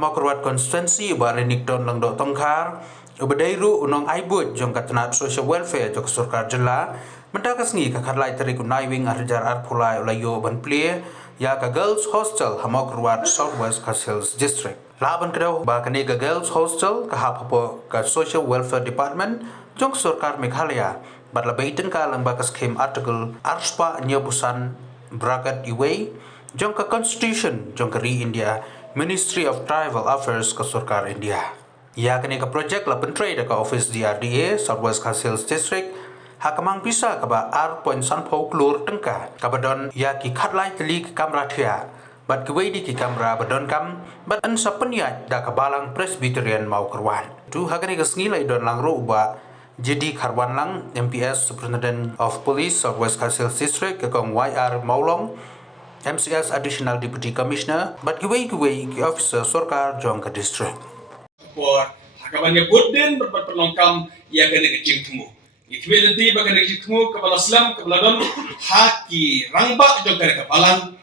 Makurwat konstituensi Barinik Don Lang Dok Tongkar Ubadairu Unong Aibut Jong Katanat Social Welfare Jok Surkar Jela Mendakas ngi kakadlai teriku naiwing arjar arpulai ulayo ban plie ya ka Girls Hostel Hamakurwat Southwest Hills District. Laban kedau ba kanega Girls Hostel ka hapapo ka Social Welfare Department Jong Surkar Meghalaya bat labaitin ka lang bakas kem artikel arspa nyabusan bracket iway jong ka Constitution jong ka India Ministry of Tribal Affairs ka Surkar India. Ya kanega project la pentray ka Office DRDA Southwest Hills District hakamang bisa kaba R.Sanpo klur tengka kabadon ya ki khatlai teli ki kamera thia bat ki di ki kamera badon kam bat an sapenya da kabalang Presbyterian mau kerwan tu hakani ka snilai don langro ba jadi karwan lang MPS Superintendent of Police Southwest Hills District kong YR Maulong MCS Additional Deputy Commissioner bat ki officer Surkar jong ka district por hakabanya budin berpenongkam ya kene kecing temu Ikhwil nanti bagai negeri temu kepala Islam kepala don haki rangba jog kene kepalang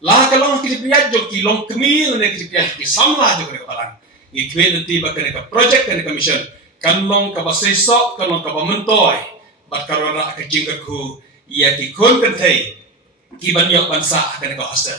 lah kalau kita priat jog kilong kemil ne kita priat ki samla jog kene kepalang ikhwil nanti bagai ke project kene commission kanlong ka basesok kanlong ka mentoy bat karona kecing ku ia ki kon kentai ki banyak bangsa kene ka hostel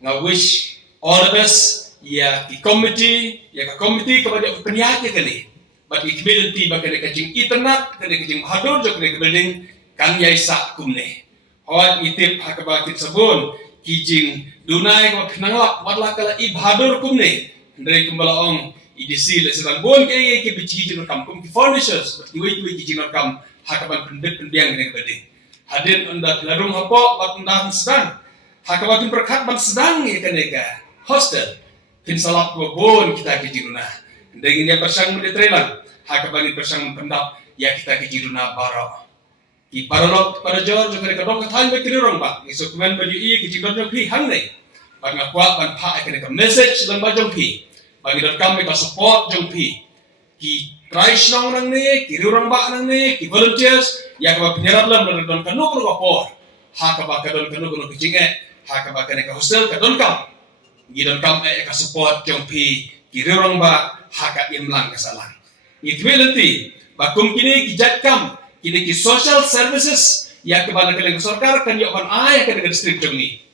nga wish all of us ya ki committee ya ka committee kepada penyiar kene but ikhbil nanti bagai kecing internet kene kecing hadur jok kene building kan yai sak kumne hawat itip hakaba kit sabun kijing dunai ka pinanglak wadla kala ibhadur kumne dari kembala ong idisi le sedang bon ke ke bici jin kam kum ki furnitures but kiwi kijing kam hakaban pendiang kene building hadir anda larung hapo bat undang sedang hakabatin perkat ban sedang ya kene ka hostel tin salap bon kita kijing na dengan dia persang menetrelan hakabani persang pendap ya kita kijiruna baro ki parolok pada jor juga ka dong kathan be kirong ba iso kumen baju i kijidon jong pi hangne ban ngakwa ban pha ekene ka message lang ba jong pi bagi dot kam ka support jong pi ki price nang nang ne kirong ba nang ne ki volunteers ya ka penyerap lam don kanu ko por hakaba ka don kanu ko kijinge hakaba kene ka hostel ka don kam gidon kam ka support jong pi kirong ba haka imlang kesalahan. Itu nanti bakum kini kijat kam kini ki social services ya kepada kalian sorkar kan yo ban ay ke dengan district ni.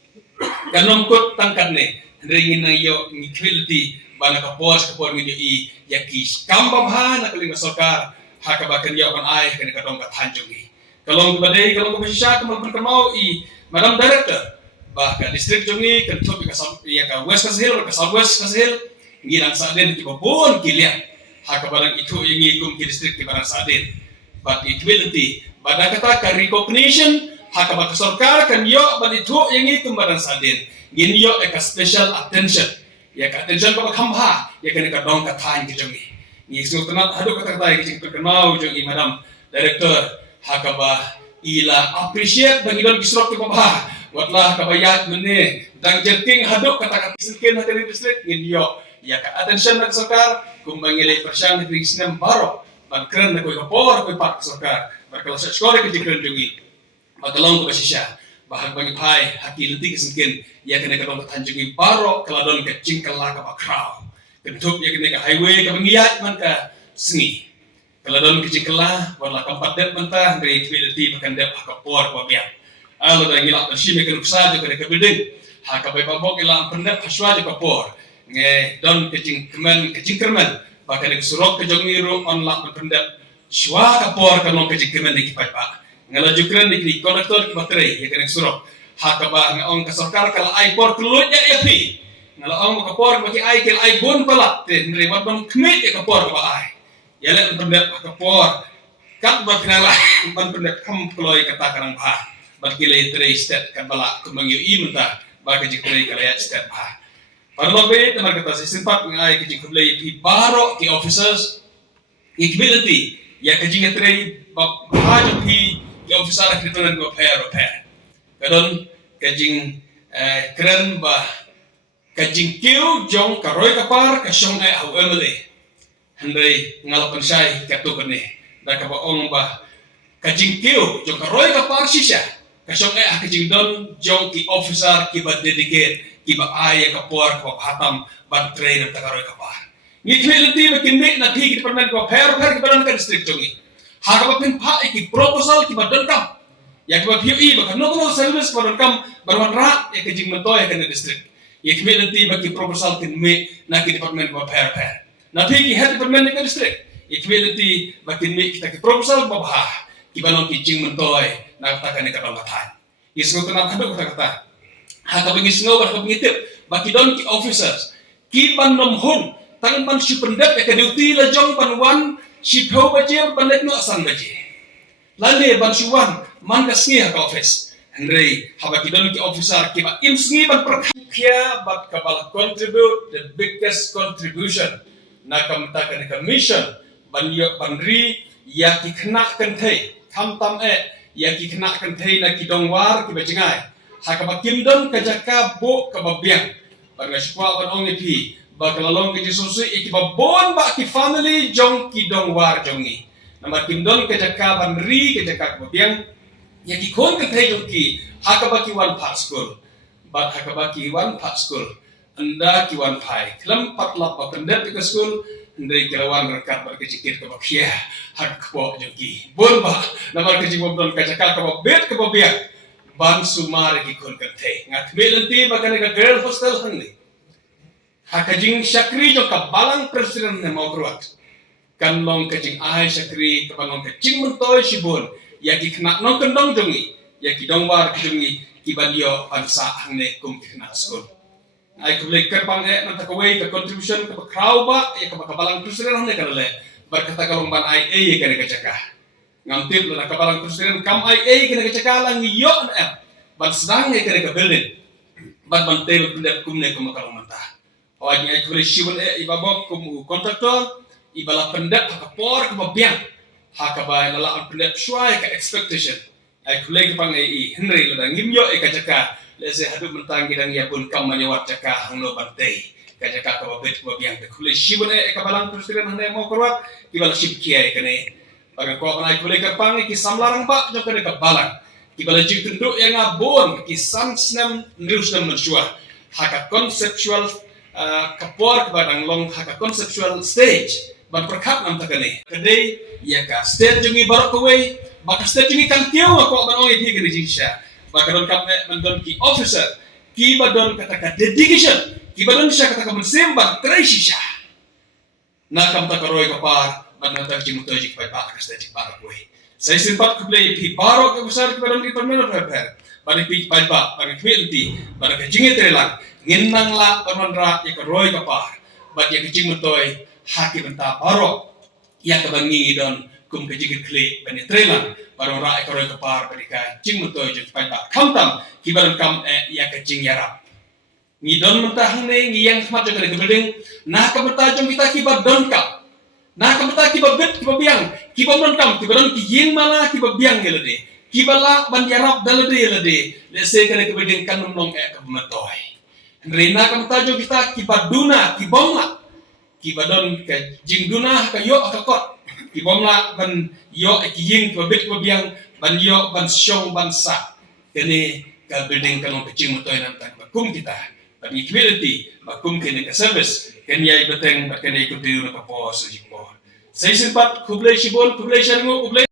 Kanom kot tangkat ne ringin na yo ni kwilti bana ka pos ni i ya ki kambam ha na kalian sorkar haka bakan yo ban ay ke kadong ka tanjung ni. Kalau badai kalau ko bisa ka mau i madam director bah ka district ni kan top ka ya ka west Hill ka southwest Hill ngilang saden ki babon kilian hakabarang itu yang ikum ki distrik ki barang saden but it will nanti pada kata ka recognition hakabar sarkar kan yo ban itu yang ikum barang saden ngin yo ka special attention ya ka attention ka khamba ya kan ka dong ka thain ki jongi ni so tanat hadu kata kata ki terkenal jongi madam director hakabar ila appreciate bagi don kisrok ki baba watlah kabayat mene dang jerting hadu kata kata skin hati distrik ngin yo ya ka attention na sarkar kung mangilay persyang na krisinam baro magkran na ko'y kapor ko'y pak sarkar magkala sa skore ka jikran dungi magkalong ko ba siya bahag bangipay hakiliti kasingkin ya ka nagadong katanjungi baro kaladon ka chingkala ka bakraw kentup ya ka highway ka mangiyat man ka singi kaladon ka chingkala wala kang padet man ta great ability makandep hakapor ko biya alo da ngilak na siya may kanuksa ka building hakabay pabok ilang pandep haswa ka por nge don kecing kermen bahkan ke surok ke jongiru onlak berpendak shwa kapor kanong kecing kermen di kipai pak ngalaju keren di konektor ki baterai ya kene surok hakaba ngaong kasokar kala ai por kelutnya epi ngalaong kapor bagi ai kel ai bon pala te nrewat bang kmet ya kapor ba ai ya le pendak kapor kat ba kenala ban pendak kam kloy kata karang ba bagi le tre stat kan bala kumangyu imenta bagi jikre kala ya stat ba Parlobe teman kata si sempat ngai kecing keblai pi baro ki officers ikbility ya kecing trei bahaju pi ki officer kritonan go pair kadon kecing keren bah kecing kiu jong karoi kapar ka syong ai au emele handai ngalapan sai katu kene da ka ba ong bah kecing kiu jong karoi kapar sisha ka syong ai kecing don jong ki officer ki ba dedicate kiba ay kapor ko hatam ban train ta karoy kapar ngitwe lenti bakin me na thi ki permen ko fair kiba ka district jongi ha ka pin pha ki proposal kiba don kam ya kiba PUE ba no service kiba don kam barwan ra ya ke jing mentoy ka district ya kiba lenti baki proposal kin me na ki department ko fair na thi ki head department ka district ya kiba lenti bakin me kita ki proposal ba bah kiba non ki jing mentoy na ta ka ne ka don kathan isgo to na khado kata ha ka bingis ngo ba ngitip baki don ki officers ki ban nom hun tang ban si pendet ka duty la jong ban wan si phau ba je ban let no san ba je lale ban si wan man ka sngi ka office andre ha baki don ki officer ki ba im sngi ban prakya bat ka bal contribute the biggest contribution na kam ta ka commission ban yo ban ri ya ki khna kan thai tham tam ya ki khna kan thai na ki dong war ki ba jingai ha ka ba kim don ka jaka bo ka ba biang ban ga shwa ban ong pi ba ka lalong ki susu ki ba bon ba ki family jong ki dong war jongi nama kim don ka jaka ban ri ka jaka ka ba biang ya ki kon kan thai jong ki ha ka ba ki wan part school ba ha ka ba ki wan part school anda ki wan pai kelam pat lap ba pendet ke school ndai kelawan rekat ba ke cikit ka ba khia ha ka bo jong ki bon ba nama ke jing don ka jaka ka ba bet ka ba biang ban sumar ki kon kan thai ngat me lenti ba ka girl hostel hang hakajing syakri jo ka balang presiden ne mau keruat kan long kajing ai syakri ka balong kajing mentoy sibon ya ki kena nong kendong jongi ya ki dongwar jongi ki bandio pansa hangne kum ki kena skol ai ku le kerpang nan ta kawai ka contribution ka kraw ba ya ka balang presiden hangne kan le berkata kalong ban ai e ka ne ka caka ngamtip la ka balang presiden kam ai e ka ne ka caka lang yo an ban sedang ne ka ne ka building ban tel pendep kum ne kum kalong mentah awak ni aku resiwan ibabok kum kontraktor ibala pendek hakapor ke babiang hakabai lala pendek suai ke expectation aku lagi pang Henry lo dangim yo ka jaka lese hadu mentang gidang ya pun kam manyawat jaka hanglo bantai ka jaka ke babet babiang ke resiwan ka balang presiden hane mau korwat ibala sip kiai kene baga ko kana aku lagi pang ki samlarang pak jo kene ka balang ibala ji tunduk yang abon ki samsnem nirusnem mensua haka conceptual kapor kepada long haka conceptual stage ban perkap nam takane kedai ya ka stage jungi barok kawai baka stage jungi kan tiaw ko ban oi thi gani jinsha baka don kap don ki officer ki badon kata ka dedication ki badon sha kata ka mensemba treshisha na kam ta karoi kapar ban ta jimu to jik pa ka stage barok kawai saya sempat ke play pi barok ke besar ki badon di permanent repair ban pi pa ban kwenti ban ka jingi trelang nginang la panondra ya roy kapar bat ya kecing mentoy haki benta barok ya kebangi don kum kejing klik bani trelan barong ra ya roy kapar berika cing mentoy jeng pai ba kamtam kibaran kam ya kecing yarap ngidon mentah ne ngiyang smat jeng ke building nah kabeta jeng kita kibar don kam nah kabeta kibar bet kibar biang kibar don kam kibaran kiying mala kibar biang gelade kibala ban yarap dalade lade lese kene ke building kanum long ke mentoy Rena kam tajo kita kibaduna kibomla kibadon ke jingduna ka yo akakot kibomla ban yo kiying babet babiang ban yo ban syong ban sa kene ka building kanong kecing motoy nan tak bakum kita ban equality bakum kene ka service kene ay beteng kene ikuti na ka pos jingbo sai sempat kublai sibon kublai sharngo kublai